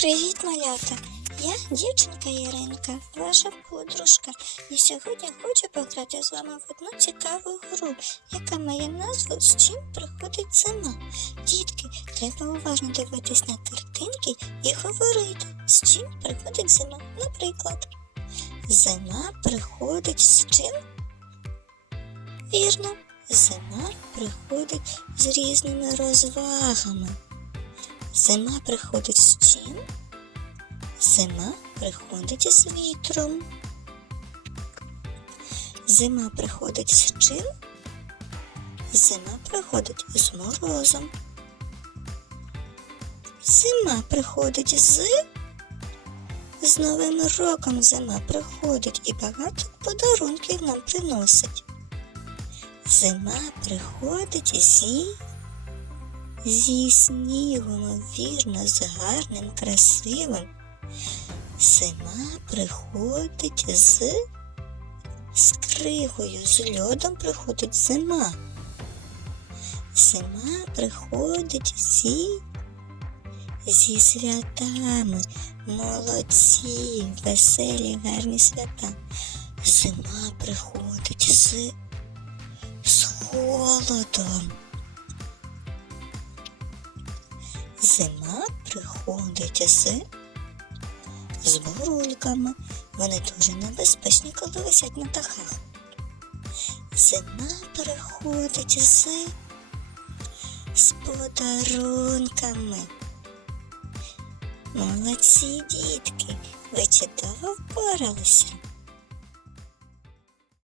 Привіт, малята! Я дівчинка Іринка, ваша подружка. І сьогодні хочу пограти з вами в одну цікаву гру, яка має назву З чим приходить зима. Дітки, треба уважно дивитись на картинки і говорити, з чим приходить зима. Наприклад, зима приходить з чим? Вірно, зима приходить з різними розвагами. Зима приходить з чим? Зима приходить з вітром. Зима приходить з чим? Зима приходить з морозом. Зима приходить з. З Новим роком зима приходить і багато подарунків нам приносить. Зима приходить зі зі снігом, вірно, з гарним, красивим. Зима приходить з, кригою, з льодом приходить зима. Зима приходить зі, зі святами, молодці, веселі, гарні свята. Зима приходить з, з холодом. Зима приходить з, з. Вони дуже небезпечні, коли висять на дахах. Зима приходить з, з подарунками. Молодці дітки, ви чудово впоралися.